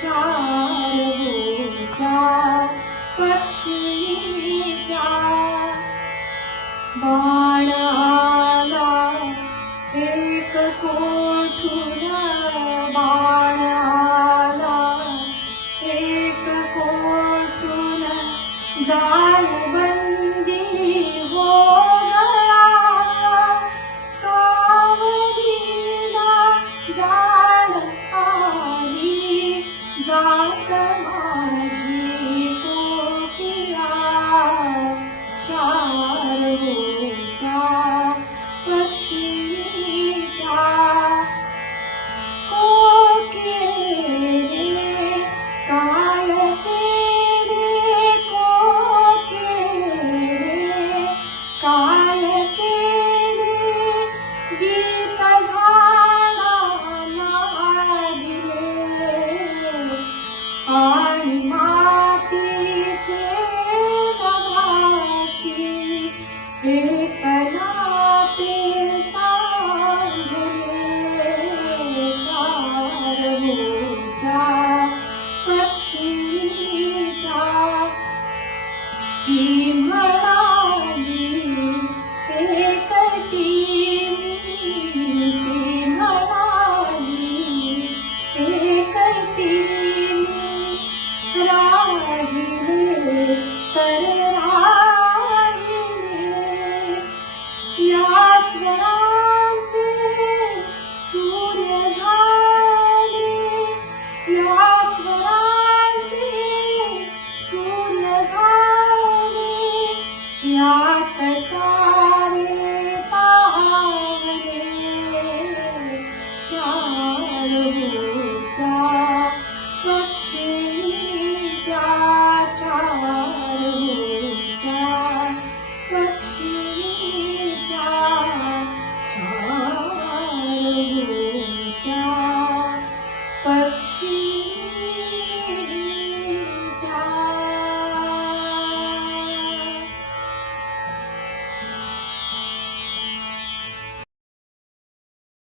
चार पक्षी त्या